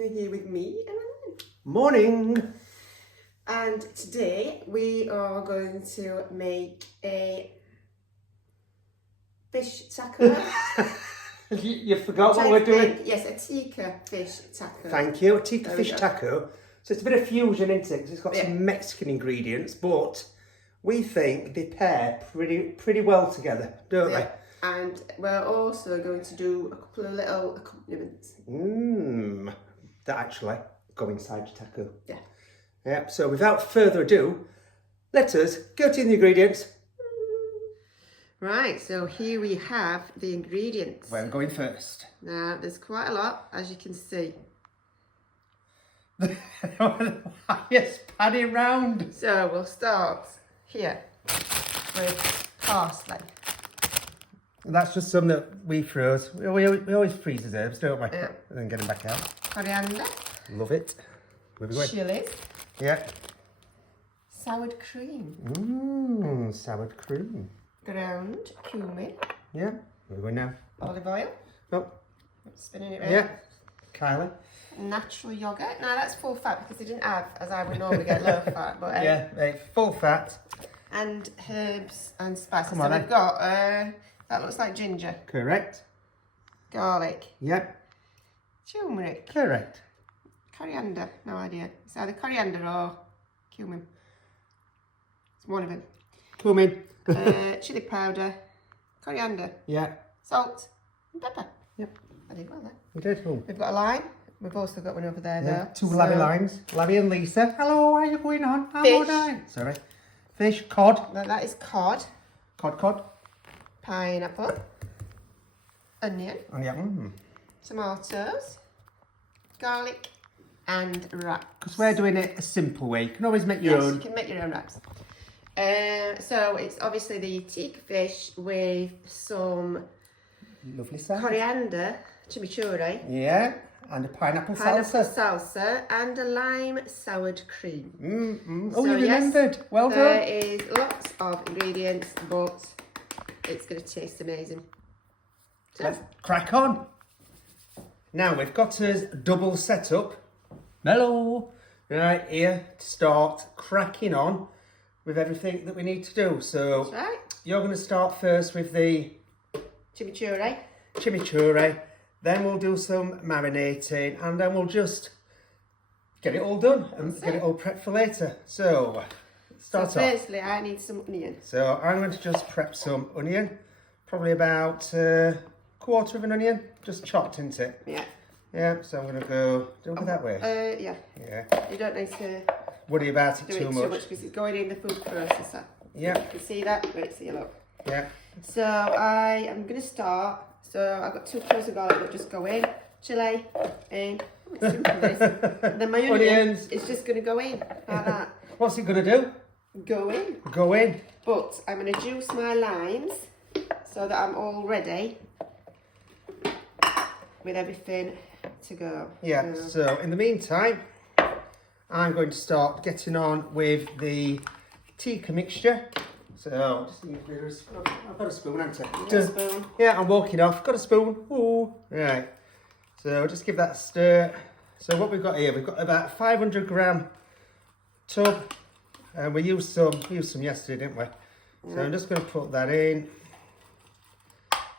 You're here with me, Ellen. Morning! And today we are going to make a fish taco. You forgot what we're doing. Yes, a Tikka Fish taco. Thank you, a Tikka Fish taco. So it's a bit of fusion, isn't it? Because it's got some Mexican ingredients, but we think they pair pretty well together, don't they? And we're also going to do a couple of little accompaniments. That actually go inside your taco. Yeah. Yeah, so without further ado, let us go to the ingredients. Right, so here we have the ingredients. Where I'm going first. Now, there's quite a lot, as you can see. Yes, padding round. So we'll start here with parsley. That's just some that we froze. We always freeze the herbs, don't we? Yeah. And then get them back out. Coriander. Love it. Where we going? Chilies. Yeah. Sour cream. Sour cream. Ground cumin. Yeah. Where we going now? Olive oil. Oh. Spinning it around. Yeah. Kylie. Natural yogurt. Now that's full fat because they didn't have, as I would normally get, low fat. But yeah, full fat. And herbs and spices. Come on, so we've got, that looks like ginger. Correct. Garlic. Yep. Turmeric. Correct. Coriander. No idea. It's either coriander or cumin. It's one of them. Cumin. Chili powder. Coriander. Yeah. Salt. And pepper. Yep. I did well there. You did. Oh. We've got a lime. We've also got one over there, Yeah. though. Two Labby limes. Labby and Lisa. Hello, how are you going on? Fish. Sorry. Fish, cod. That is cod. Cod. Pineapple. Onion. Onion. Tomatoes. Garlic. And wraps. Because we're doing it a simple way. You can always make your own. You can make your own wraps. So it's obviously the Tikka fish with some Lovely salsa. coriander, chimichurri. Yeah. And a pineapple salsa. Salsa and a lime soured cream. Oh, So, you remembered. Well There done. is lots of ingredients, but it's going to taste amazing. So, Let's crack on. Now we've got us double set up. Hello. Right here to start cracking on with everything that we need to do. So that's right. you're going to start first with the Chimichurri. then we'll do some marinating, and then we'll just get it all done and get it all prepped for later. So start off. Firstly, I need some onion. So I'm going to just prep some onion, probably about a quarter of an onion, just chopped into it. Yeah. Yeah, so I'm going to go that way. Yeah. Yeah. You don't need to Worry about it do too it much. too much because it's going in the food processor. Yeah. You can see that? Wait, see, look. Yeah. So I am going to start. So I've got 2 cloves of garlic that just go in. Chili in. Oh, it's simple, this. And then my onions is just going to go in like that. What's it going to do? Go in. Go in. But I'm going to juice my limes so that I'm all ready with everything to go. Yeah, so in the meantime, I'm going to start getting on with the tikka mixture. So, I've got a spoon, haven't I? A spoon. Yeah, I'm walking off. Got a spoon. Ooh. Right. So, just give that a stir. So, what we've got here, we've got about 500 gram tub. And we used some yesterday, didn't we? So, I'm just going to put that in.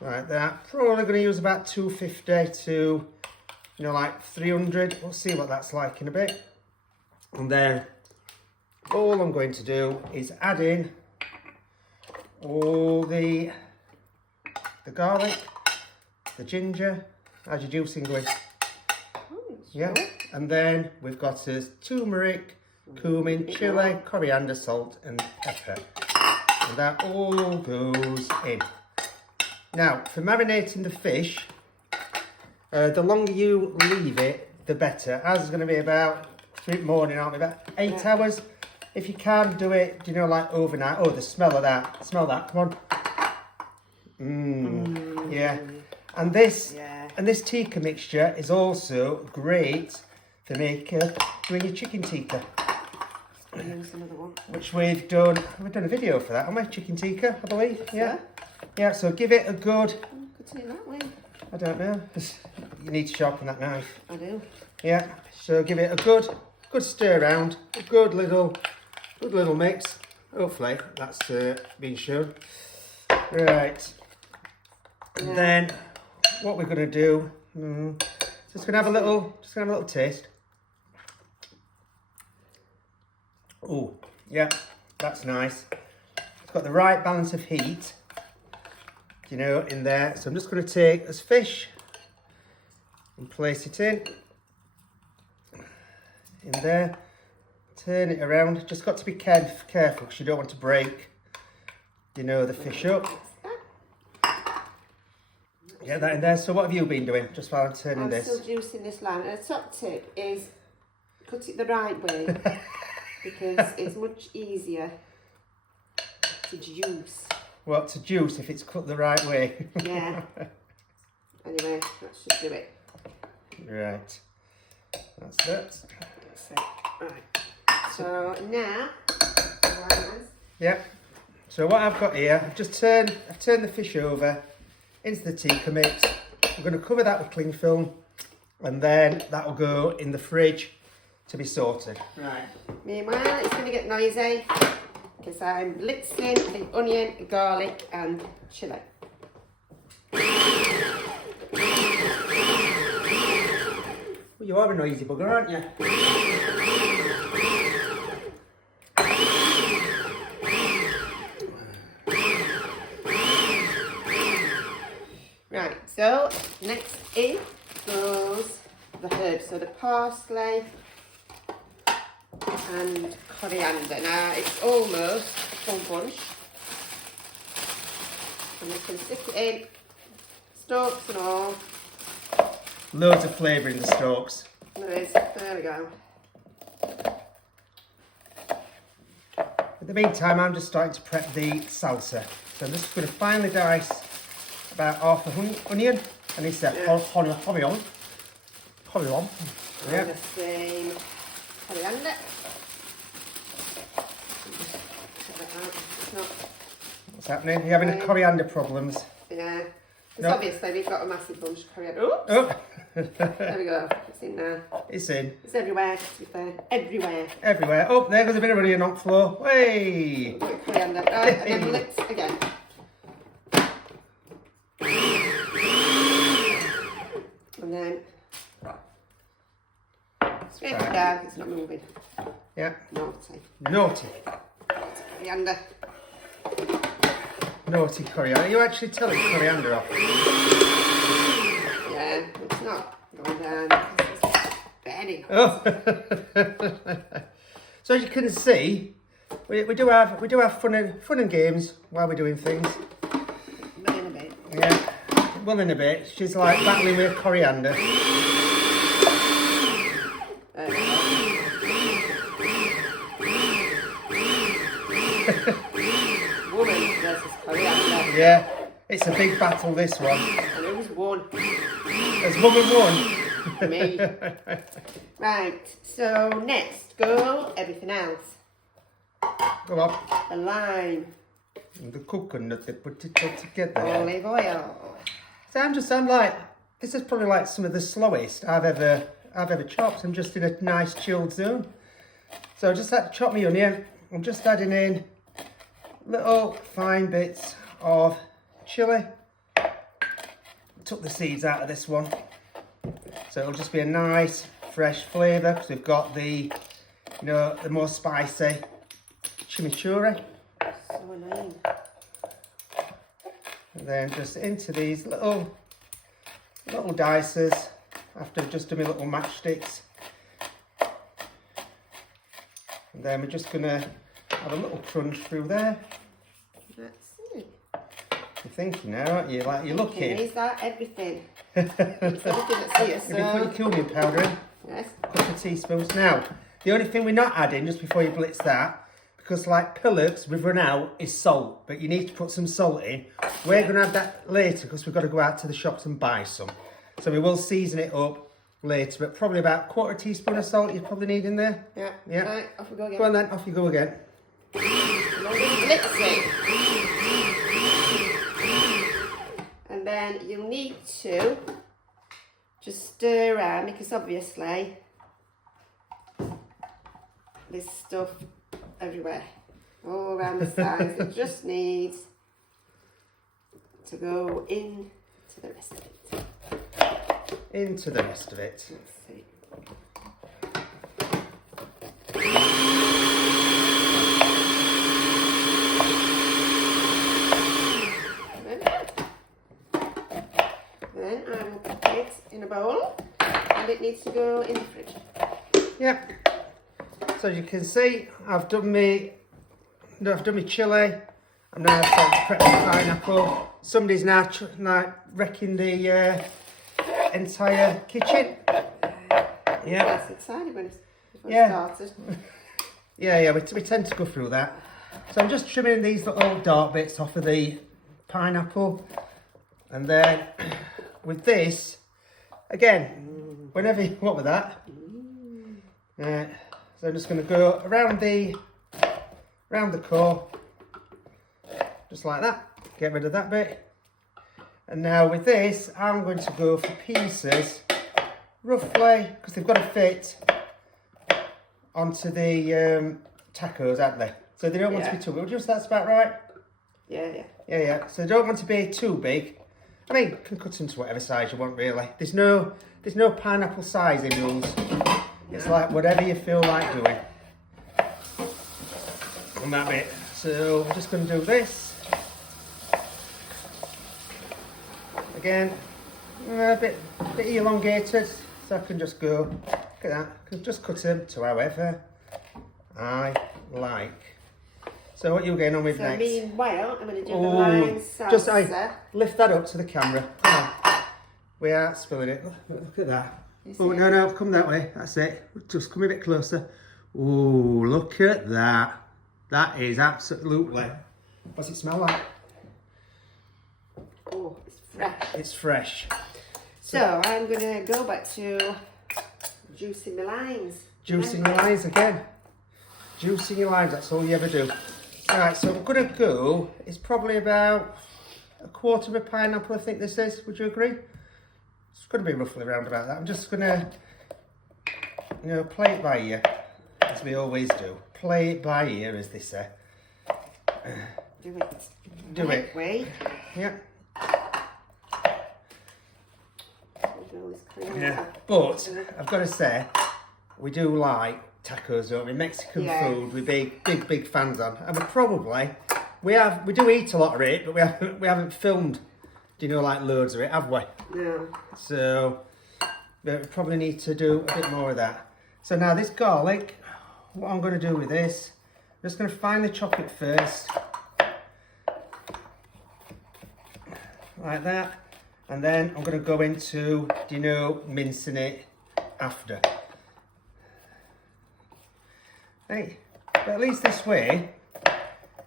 Like that. Probably going to use about 250 to, like 300. We'll see what that's like in a bit. And then all I'm going to do is add in all the garlic, the ginger, as your juicing going. Yeah. And then we've got this turmeric, cumin, chili, coriander, salt and pepper. And that all goes in. Now, for marinating the fish, the longer you leave it, the better. Ours is going to be about, morning, aren't we? About 8 hours. If you can do it, like overnight. Oh, the smell of that. Smell that, come on. Yeah. And this tikka mixture is also great for doing your chicken tikka. Which we've done a video for that, haven't we? Chicken tikka, I believe. Yeah. Yeah, so give it a good... Good to do that way. I don't know. you need to sharpen that knife. I do. Yeah, so give it a good stir around, a good little mix. Hopefully that's been shown. Right. Yeah. And then what we're gonna do, just gonna have a little taste. Oh, yeah, that's nice. It's got the right balance of heat, you know, in there. So I'm just gonna take this fish and place it in there. Turn it around. Just got to be careful because you don't want to break, you know, the fish up. Get that in there. So what have you been doing just while I'm turning this? I'm still juicing this lamb. And a top tip is cut it the right way because it's much easier to juice. What, to juice if it's cut the right way? Yeah. Anyway, let's just do it. Right. That's it. That's it. Right. So now, yeah. So what I've got here, I've turned the fish over into the tikka mix. I'm going to cover that with cling film, and then that will go in the fridge to be sorted. Right. Meanwhile, it's going to get noisy because I'm blitzing the onion, garlic, and chilli. Well, you are a noisy bugger, aren't you? Right, so next in goes the herbs. So the parsley and coriander. Now it's almost a full bunch. I'm just going to stick it in, stalks and all. Loads of flavour in the stalks. There is. There we go. In the meantime, I'm just starting to prep the salsa. So I'm just going to finely dice about half a onion, and it's a homion. Yeah. And the same coriander. Check that out. It's not. What's happening? Are you having coriander problems? Yeah. Because No. obviously we've got a massive bunch of coriander. Oops. Oh! There we go. It's in there. It's in. It's everywhere, to be fair. Everywhere. Everywhere. Oh, there goes a bit of onion on the floor. Way! Coriander. Right, and then let's again. And then scrape it down. It's not moving. Yeah. Naughty. Naughty. Coriander. Naughty coriander. Are you actually telling coriander off? Yeah, it's not going down. It's burning. Oh. So as you can see, we do have fun and games while we're doing things. But in a bit. Yeah. Well, in a bit. She's like battling with coriander. There we go. Woman versus coriander. Yeah. It's a big battle, this one. And who's won? Has woman won? Me. Right, so next go everything else. Go on. The lime, And the coconut, they put it all together. olive oil. So I'm like, this is probably like some of the slowest I've ever chopped. I'm just in a nice chilled zone. So I just had to chop my onion. I'm just adding in little fine bits of chilli. Took the seeds out of this one. So it'll just be a nice fresh flavour because we've got the, you know, the more spicy chimichurri. So annoying. And then just into these little dices after I've just done my little matchsticks. And then we're just gonna have a little crunch through there. That's it. You're thinking now, aren't you? Like you're looking. Is that everything? It's everything that's here, Have you put your cumin powder in? Yes. A couple of teaspoons. Now, the only thing we're not adding, just before you blitz that, because like pellets we've run out, is salt. But you need to put some salt in. We're going to add that later because we've got to go out to the shops and buy some. So we will season it up later, but probably about a quarter teaspoon of salt you probably need in there. Yeah. Yeah. Right, off we go again. Go on then, off you go again. And then we blitz it. And then you'll need to just stir around because obviously there's stuff everywhere, all around the sides. It just needs to go into the rest of it. Into the rest of it. Let's see. Then I will put it in a bowl and it needs to go in the fridge. Yep. So as you can see, I've done my chilli. I'm now starting to prep the pineapple. Somebody's now wrecking the entire kitchen. Yeah. Yes, excited when it's started. Yeah, we tend to go through that. So I'm just trimming these little dark bits off of the pineapple. And then with this, again, whenever you, what with that? So I'm just going to go around the core, just like that. Get rid of that bit. And now with this, I'm going to go for pieces, roughly, because they've got to fit onto the tacos, aren't they? So they don't want to be too big. Just that's about right. Yeah. So they don't want to be too big. I mean, you can cut them to whatever size you want, really. There's no pineapple sizing rules. It's like whatever you feel like doing on that bit. So I'm just going to do this again, a bit elongated, so I can just go. Look at that. I can just cut them to however I like. So what are you getting on with next? Meanwhile, I'm going to do the lime salsa. Just lift that up to the camera. Come on. We are spilling it. Look at that. Oh, no, come that way. That's it. Just come a bit closer. Oh, look at that. That is absolutely... What's it smell like? Oh, it's fresh. It's fresh. So I'm going to go back to juicing the limes. Juicing your limes again. Juicing your limes, that's all you ever do. Alright, so I'm going to go, it's probably about a quarter of a pineapple, I think this is. Would you agree? It's going to be roughly around about that. I'm just going to, play it by ear, as we always do. Play it by ear, as they say. Do it. Do it. Wait. Yeah. Yeah. But I've got to say, we do like tacos, don't we? Mexican food, we're big fans on. And we do eat a lot of it, but we haven't filmed, like loads of it, have we? No. So we probably need to do a bit more of that. So now this garlic, what I'm going to do with this, I'm just going to finely chop it first, like that, and then I'm going to go into, mincing it after. Hey, but at least this way,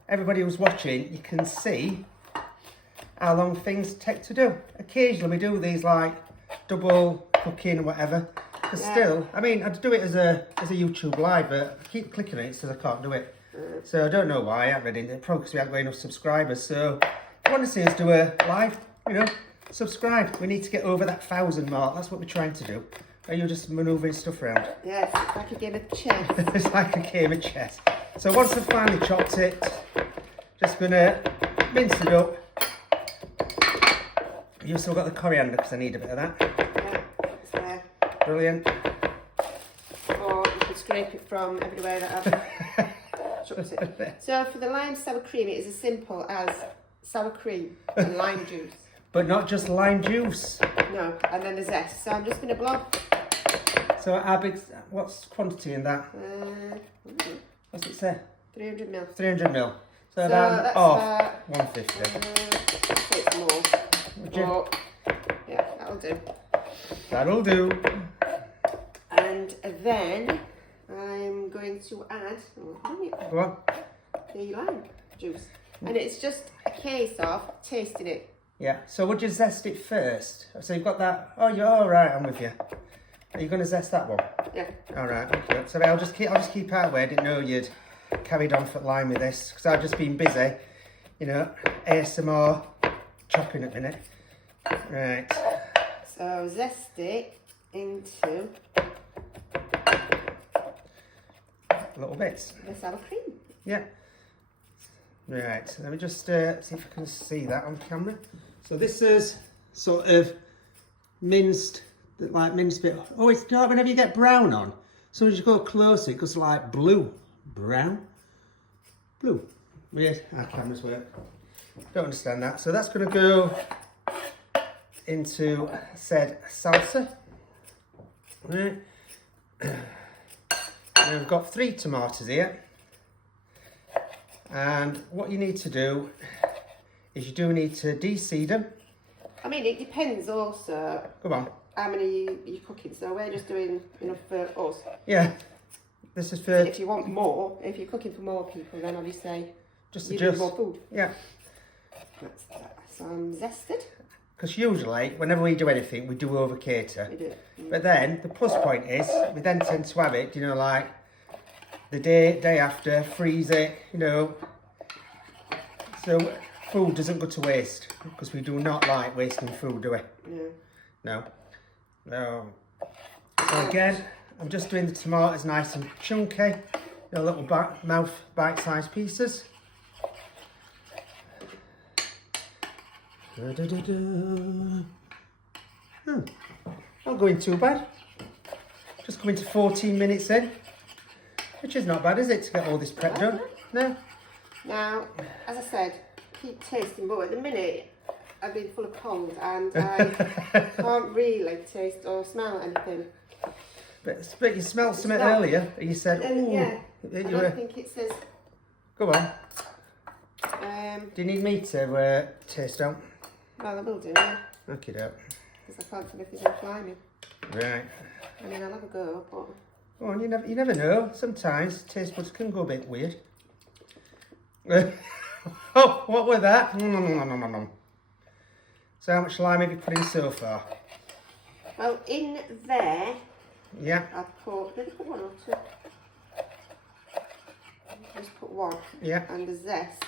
everybody who's watching, you can see how long things take to do. Occasionally we do these like double cooking or whatever. But still, I mean, I'd do it as a YouTube live, but I keep clicking it, it says I can't do it. So I don't know why, I haven't read it, probably because we haven't got enough subscribers. So if you want to see us do a live, subscribe. We need to get over that 1,000 mark, that's what we're trying to do. Are you just manoeuvring stuff around? Yes, it's like a game of chess. It's like a game of chess. So once I've finally chopped it, just going to mince it up. You've still got the coriander because I need a bit of that. Yeah, it's there. Brilliant. Or you can scrape it from everywhere that I've chopped it. So for the lime sour cream, it is as simple as sour cream and lime juice. But not just lime juice. No, and then the zest. So I'm just going to blob. So how big, what's quantity in that? What's it say? 300 ml. 300 ml. So that's about 150. It's more. Would you? Yeah, that'll do. That'll do. And then I'm going to add Go on. the lime juice. And it's just a case of tasting it. Yeah, so would you zest it first? So you've got that, oh, you're all right, I'm with you. Are you going to zest that one? Yeah. All right, okay. So I'll just keep out of the way. I didn't know you'd carried on for lime with this, because I've just been busy, ASMR chopping at the minute. Right. So zest it into little bits. the sour cream. Yeah. Right, let me just see if I can see that on camera. So this is sort of minced, like minced bit. Oh, it's not whenever you get brown on. So as you go closer, it goes like blue. Brown? Blue. Weird, our cameras work. Don't understand that. So that's going to go into said salsa. Right. And we've got 3 tomatoes here. And what you need to do is you do need to de-seed them. I mean, it depends also Come on. how many you're cooking. So we're just doing enough for us. Yeah. This is for... If you want more, if you're cooking for more people, then obviously just you adjust. need more food. Yeah. That's some zested. Because usually, whenever we do anything, we do over cater. We do. But then, the plus point is, we then tend to have it, you know, like the day after, freeze it, you know. So food doesn't go to waste, because we do not like wasting food, do we? Yeah. No. So again, I'm just doing the tomatoes nice and chunky, you know, little mouth bite-sized pieces. Not going too bad. Just coming to 14 minutes in, which is not bad, is it, to get all this prep done? No. Now, as I said, keep tasting, but at the minute I've been full of cold and I can't really taste or smell anything. But you smelled something earlier, and you said, "Ooh." Yeah, I don't think it says. Go on. Do you need me to taste out? Well, I will do, yeah. Okay, doke. Because I can't tell if there's any slimy. Right. I mean, I'll have a go, but... Go on, you never know. Sometimes taste buds can go a bit weird. Oh, what was that? So how much lime have you put in so far? Well, in there, Yeah. I've put... Did I put 1 or 2? Just put 1. Yeah. And the zest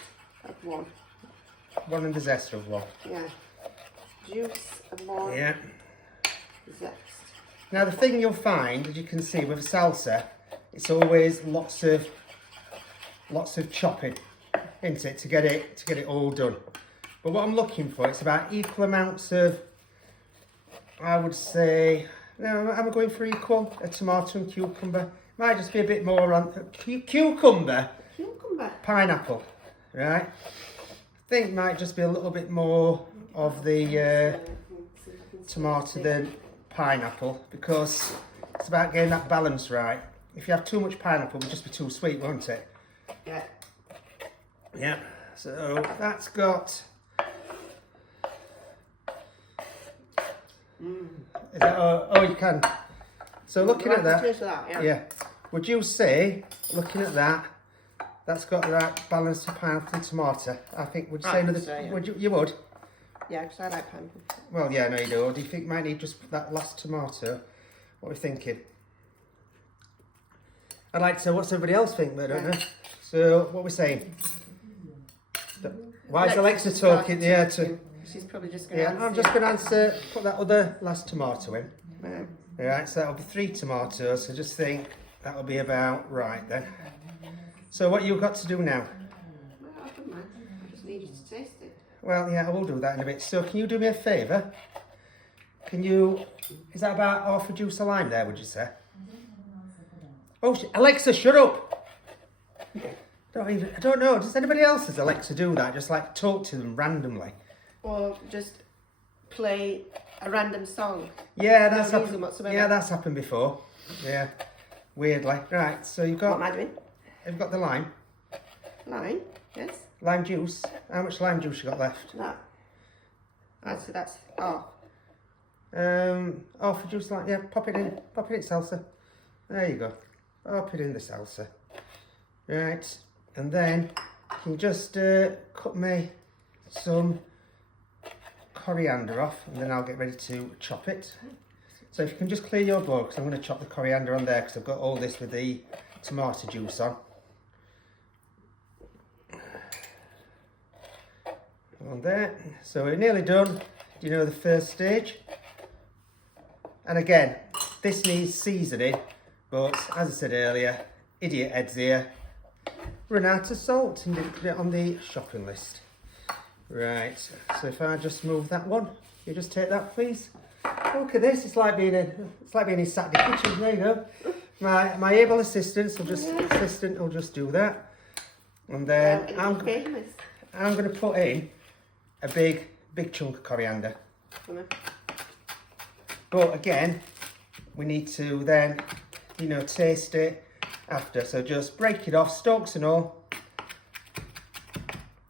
of 1. 1 and the zest of 1. Yeah. Juice of 1. Yeah. Zest. Now the thing you'll find, as you can see with salsa, it's always lots of chopping, isn't it, to get it all done. But what I'm looking for, it's about equal amounts of, I would say, no, I'm going for equal, a tomato and cucumber. Might just be a bit more on cucumber. Cucumber. Pineapple, right? I think might just be a little bit more of the tomato than pineapple, because it's about getting that balance right. If you have too much pineapple, it would just be too sweet, won't it? Yeah. Yeah. So that's got. Is that? Oh, you can. So looking at that, yeah. Would you say, looking at that, that's got the right balance of pineapple and tomato? I think. Would you say another? So, yeah. Would you? You would. Yeah, because I like pineapple. Well, yeah, no, you do. Or do you think you might need just that last tomato? What are we thinking? I'd like to know what's everybody else think, but I don't know. So, what are we saying? Why is Alexa talking? Yeah, she's probably just going to answer. I'm just going to answer, put that other last tomato in. Right. Alright, so that'll be 3 tomatoes. So just think that'll be about right then. So, what you've got to do now? Well, I don't mind. I just need you to taste it. Well, yeah, I will do that in a bit. So, can you do me a favour? Is that about half a juice of lime there, would you say? Oh, Alexa, shut up! I don't know. Does anybody else, as Alexa, do that? Just like talk to them randomly? Or just play a random song. Yeah, that's happened. Yeah, that's happened before. Yeah, weirdly. Right, so you've got. What am I doing? You've got the lime. Lime, yes. Lime juice. How much lime juice you got left? That. So that's half. Half a juice lime. Yeah, pop it in. Pop it in salsa. There you go. Pop it in the salsa. Right, and then can you just cut me some coriander off, and then I'll get ready to chop it. So if you can just clear your bowl, because I'm going to chop the coriander on there, because I've got all this with the tomato juice on. On there. So we're nearly done. Do you know the first stage? And again, this needs seasoning, but as I said earlier, idiot heads here run out of salt and didn't put it on the shopping list. Right, so if I just move that one, you just take that, please. Look at this, it's like being in Saturday kitchen. There you go. My able assistant will just do that. And then I'm going to put in a big chunk of coriander. But again, we need to then, taste it after. So just break it off, stalks and all.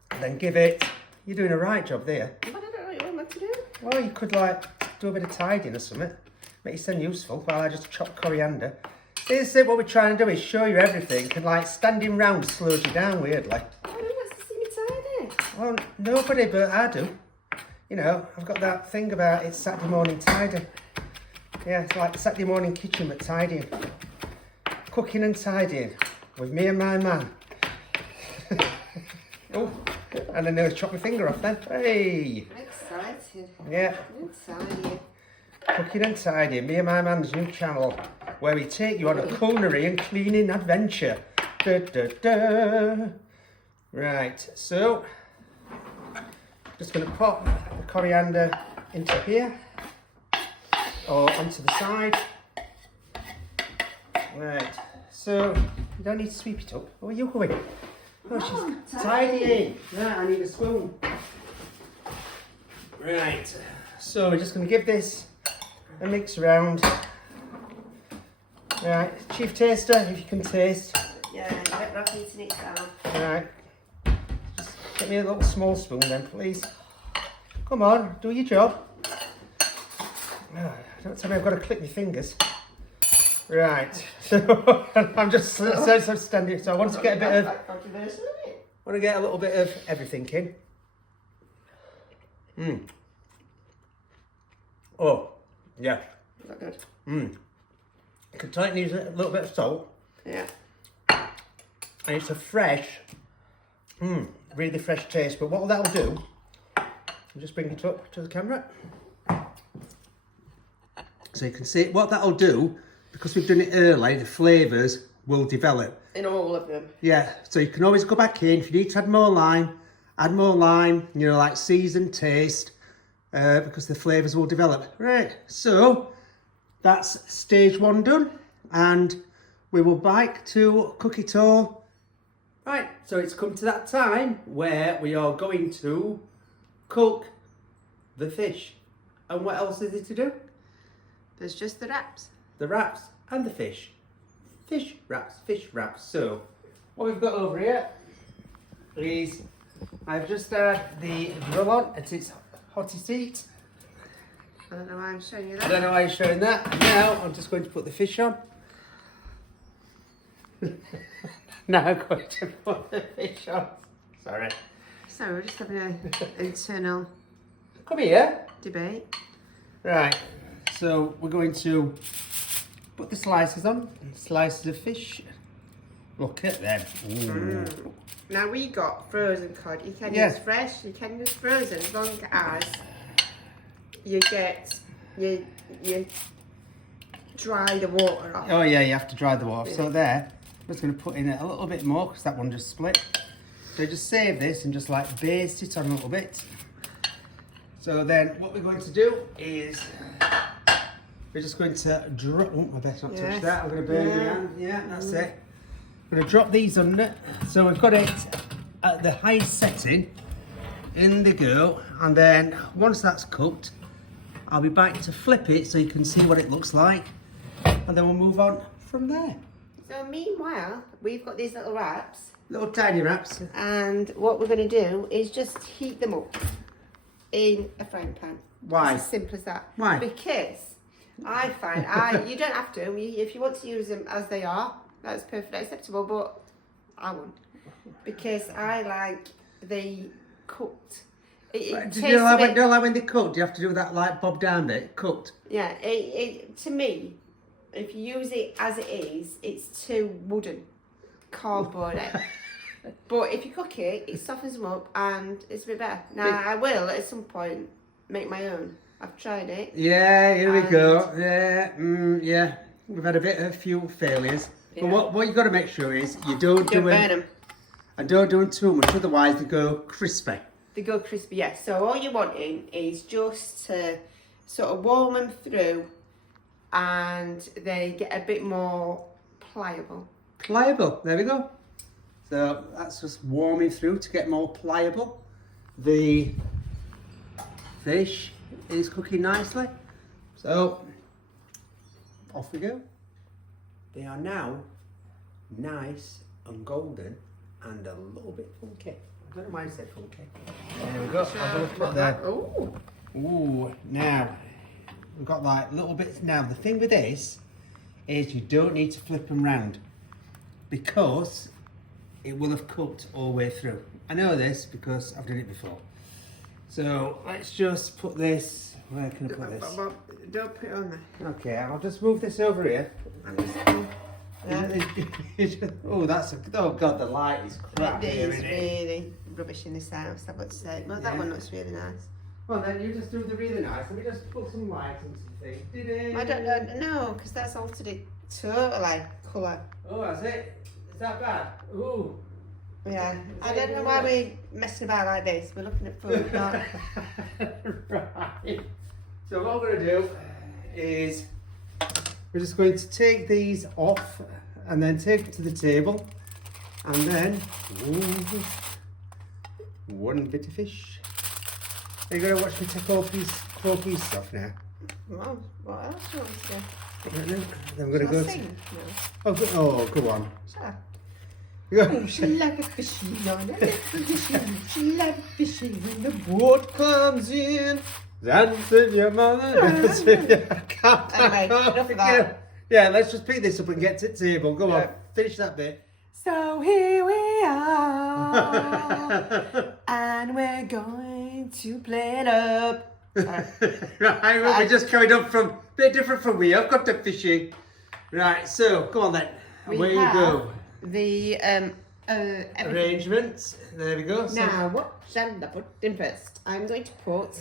And then give it, you're doing a right job there. But I don't know what you want me to do. Well, you could do a bit of tidying or something. Make you sound useful while I just chop coriander. This is what we're trying to do, is show you everything, and standing round slows you down weirdly. I don't want to see me tidy. Well, nobody, but I do. I've got that thing about it's Saturday morning tidy. Yeah, it's like Saturday morning kitchen, but tidying. Cooking and tidying with me and my man. Oh, and I nearly chopped my finger off then. Hey! I'm excited. Yeah. I'm excited. Cooking and tidying, me and my man's new channel, where we take you on a culinary and cleaning adventure. Da, da, da. Right, so just going to pop the coriander into here or onto the side. Right, so you don't need to sweep it up. Oh, you're going. Oh, she's tidying. Right, I need a spoon. Right, so we're just going to give this a mix around. Right, chief taster, if you can taste. Yeah, you better not eating it down. Right, just get me a little small spoon then, please. Come on, do your job. Don't tell me I've got to click my fingers. Right, so I'm just standing, so I want to get a bit of. Controversial, isn't it? Want to get a little bit of everything in. Oh, yeah. Is that good? Can tell it needs a little bit of salt. Yeah. And it's a fresh, really fresh taste. But what that'll do, I'll just bring it up to the camera. So you can see what that'll do, because we've done it early, the flavours will develop. In all of them. Yeah, so you can always go back in. If you need to add more lime, like season, taste, because the flavours will develop. Right, so that's stage 1 done, and we will bike to cook it all. Right, so it's come to that time where we are going to cook the fish. And what else is it to do? There's just the wraps. The wraps and the fish. Fish wraps. So, what we've got over here is, I've just had the grill on at its hottest heat. I don't know why I'm showing you I that. don't know why you're showing that. Now, I'm just going to put the fish on. Now I'm going to put the fish on. Sorry. So we're just having an internal Come here. debate. Right, so we're going to put the slices on. Slices of fish. Look at them. Now we got frozen cod. You can use fresh, you can use frozen, as long as you get you dry the water off. Oh yeah, you have to dry the water. So there, I'm just going to put in a little bit more because that one just split. So just save this and just like baste it on a little bit. So then what we're going to do is we're just going to drop, oh, I better not touch that, I'm going to burn my hand. Yeah, that's it. I'm going to drop these under. So we've got it at the highest setting. In they go. And then once that's cooked, I'll be back to flip it so you can see what it looks like. And then we'll move on from there. So meanwhile, we've got these little wraps. Little tiny wraps. And what we're going to do is just heat them up in a frying pan. Why? It's as simple as that. Why? Because I find, you don't have to. If you want to use them as they are, that's perfectly acceptable, but I won't. Because I like the cooked. Do you know like when they cook, do you have to do that like bob down bit, cooked? Yeah, to me, if you use it as it is, it's too wooden, cardboard. But if you cook it, it softens them up and it's a bit better. Now, I will at some point make my own. I've tried it. Yeah, here we go. Yeah, yeah. We've had a few failures. Yeah. But what you've got to make sure is you don't Don't burn them. And don't do them too much, otherwise they go crispy. They go crispy, yes. So all you're wanting is just to sort of warm them through and they get a bit more pliable. Pliable, there we go. So that's just warming through to get more pliable. The fish is cooking nicely. So off we go. They are now nice and golden and a little bit funky. I don't know why I said funky. There we go. Have a look at that. Ooh. Ooh, now we've got like little bits. Now the thing with this is you don't need to flip them round because it will have cooked all the way through. I know this because I've done it before. So let's just put this. Where can I put this? Don't put it on there. Okay, I'll just move this over here. Oh, oh god, the light is crap It here, is isn't it? really rubbish in this house, I've got to say. Well, that one looks really nice. Well, then you just do the really nice. Let me just put some light into the thing. I don't know, because that's altered it totally colour. Oh, that's it. Is that bad? Ooh. Yeah, I don't know why we're messing about like this. We're looking at food, not... Right. So what we're going to do is we're just going to take these off and then take it to the table and then one bit of fish. Are you going to watch me take all these off now? Well, what else do you want to do? Then we're going to go Sing? to... Oh, go on. Sure. Go. Oh, she like a fishy on it. She like a fishy when the boat comes in. Dancing your mother, dancing your cat. Anyway, enough of that. Yeah, let's just pick this up and get to the table. Go on, finish that bit. So here we are, and we're going to play it up. Right, well, we just carried on from a bit different from we. I've got the fishy. Right, so go on then. Away you go. The Arrangements. There we go. So, now, what shall I put in first? I'm going to put.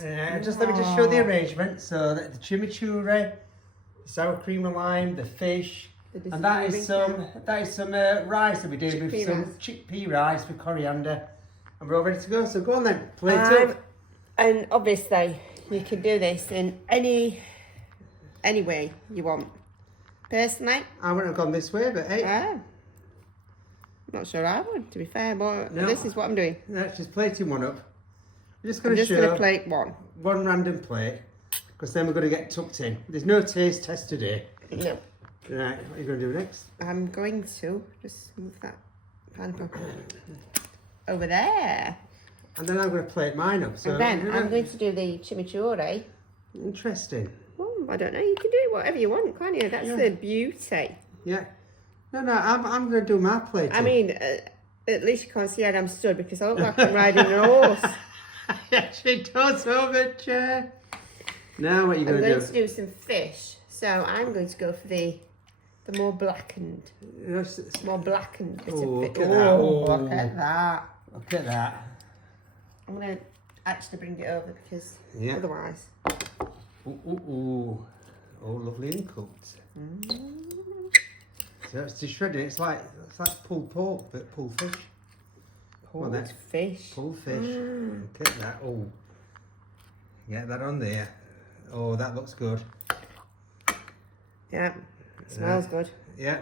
just let me just show the arrangement. So the chimichurri, the sour cream and lime, the fish, and that is some rice that we did with some chickpea rice with coriander, and we're all ready to go. So go on then, plate up. And obviously, you can do this in any way you want. Personally, I wouldn't have gone this way, but hey. I'm not sure I would, to be fair, but No. this is what I'm doing. Let's just plating one up. We're just I'm going to just going show to plate one. one random plate, because then we're going to get tucked in. There's no taste test today. No. Right, what are you going to do next? I'm going to just move that pineapple over there. And then I'm going to plate mine up. So And then I'm going to do the chimichurri. Interesting. Oh, I don't know, you can do whatever you want, can't you? That's the beauty. Yeah. No, I'm going to do my plate. I mean, at least you can't see how I'm stood because I look like I'm riding a horse. Yeah, she does over the chair. Now what are you I'm going going to to do some fish, so I'm going to go for the more blackened. More blackened bit Oh, of fish. look at that. Look at that. Look at that. I'm going to actually bring it over because otherwise. Ooh. Oh, lovely and cooked. So it's just shredded. It's like pulled pork, but pulled fish. Pulled fish. Pulled fish. Look at that. Oh, get that on there. Oh, that looks good. Yeah, it smells good. Yeah.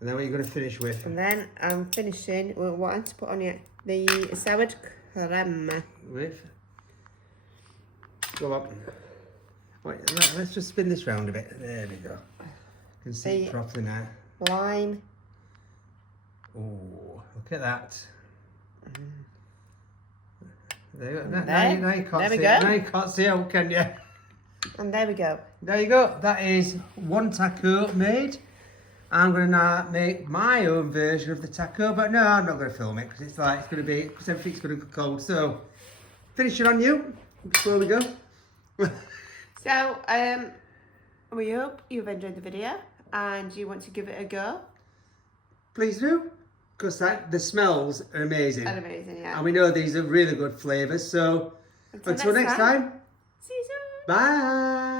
And then what are you going to finish with? And then I'm finishing with what I'm to put on it. The soured creme. With? Go up. Wait, let's just spin this round a bit. There we go. You can see it properly now. Lime. Oh, look at that. There you go. There Now you can't we see go. it. Now you can't see it, can you? And there we go. There you go. That is one taco made. I'm going to now make my own version of the taco, but no, I'm not going to film it because because everything's going to go cold. So, finish it on you before we go. So, we hope you've enjoyed the video and you want to give it a go. Please do, because the smells are amazing. That's amazing, yeah. And we know these are really good flavours. So, until next time. See you soon. Bye.